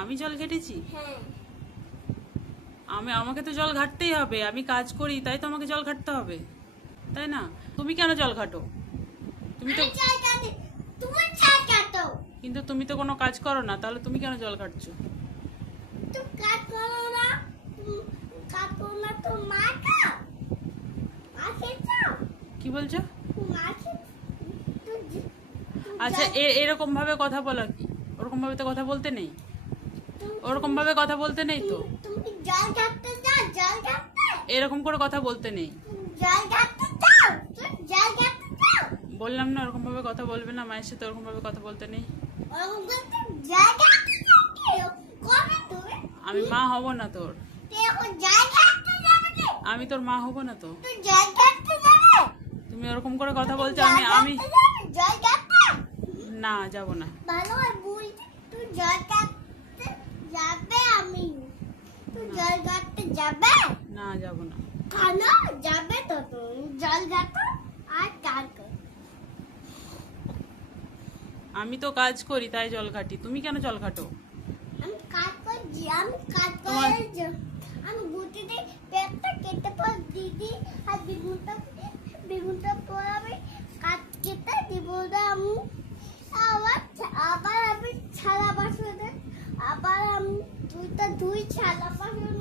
আমি জল ঘেটেছি? হ্যাঁ। আমাকে তো জল ঘাটতেই হবে, আমি কাজ করি তাই তো আমাকে জল ঘাটতে হবে, তাই না? তুমি কেন জল ঘাটো? তুমি তো কিন্তু তুমি তো কোনো কাজ করো না, তাহলে তুমি কেন জল ঘাটছো? কি বলছো? আচ্ছা, এরকম ভাবে কথা বলা কি? ওরকম ভাবে তো কথা বলতে নেই, ওরকম ভাবে কথা বলতে নেই তো, এরকম করে কথা বলতে নেই। বললাম না ওরকম ভাবে কথা বলবে না, মায়ের সাথে ওরকম ভাবে কথা বলতে নেই। আমি মা হব না তোর, আমি তোর মা হব না তো। তুমি ওরকম করে কথা বলছো, আমি না যাব না। না, যাব না। যাবে তো তুমি জল ঘাটো আর কাজ করো। আমি তো কাজ করি তাই জল ঘাটি, তুমি কেন জল ঘাটো? আমি কাজ করছি, আমি গুটিতে পেটটা কেটে পর দিদি আর বেগুনটা পর আমি কাজ কেটে দিব আমি আবার আমি ছালা বাসনে আবার আমি দুই ছালা বাসন